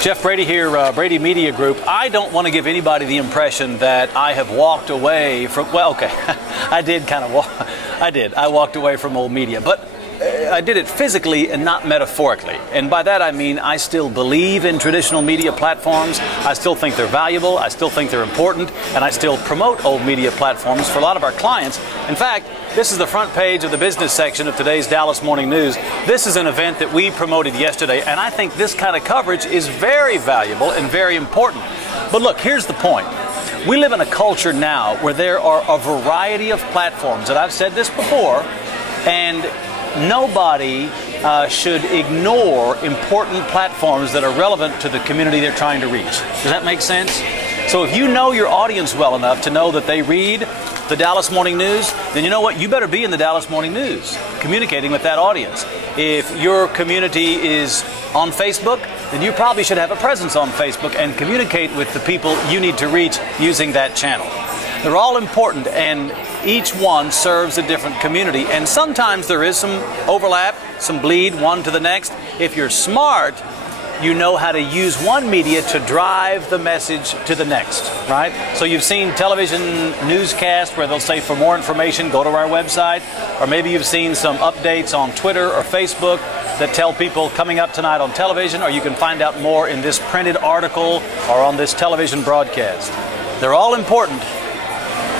Jeff Brady here, Brady Media Group. I don't want to give anybody the impression that I have walked away from, well, okay, I did kind of walk, I walked away from old media, but I did it physically and not metaphorically. And by that I mean I still believe in traditional media platforms. I still think they're valuable. I still think they're important. And I still promote old media platforms for a lot of our clients. In fact, this is the front page of the business section of today's Dallas Morning News. This is an event that we promoted yesterday, and I think this kind of coverage is very valuable and very important. But look, here's the point. We live in a culture now where there are a variety of platforms, and I've said this before, and nobody should ignore important platforms that are relevant to the community they're trying to reach. Does that make sense? So if you know your audience well enough to know that they read the Dallas Morning News, then you know what? You better be in the Dallas Morning News, communicating with that audience. If your community is on Facebook, then you probably should have a presence on Facebook and communicate with the people you need to reach using that channel. They're all important, and each one serves a different community, and sometimes there is some overlap, some bleed one to the next. If you're smart, you know how to use one media to drive the message to the next, right? So you've seen television newscasts where they'll say, for more information, go to our website. Or maybe you've seen some updates on Twitter or Facebook that tell people coming up tonight on television, or you can find out more in this printed article or on this television broadcast. They're all important.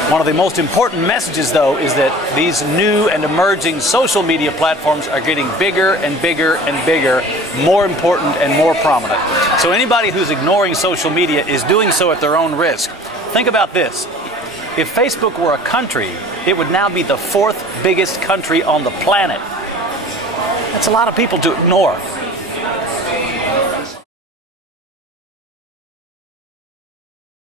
One of the most important messages, though, is that these new and emerging social media platforms are getting bigger and bigger and bigger, more important and more prominent. So anybody who's ignoring social media is doing so at their own risk. Think about this. If Facebook were a country, it would now be the 4th biggest country on the planet. That's a lot of people to ignore.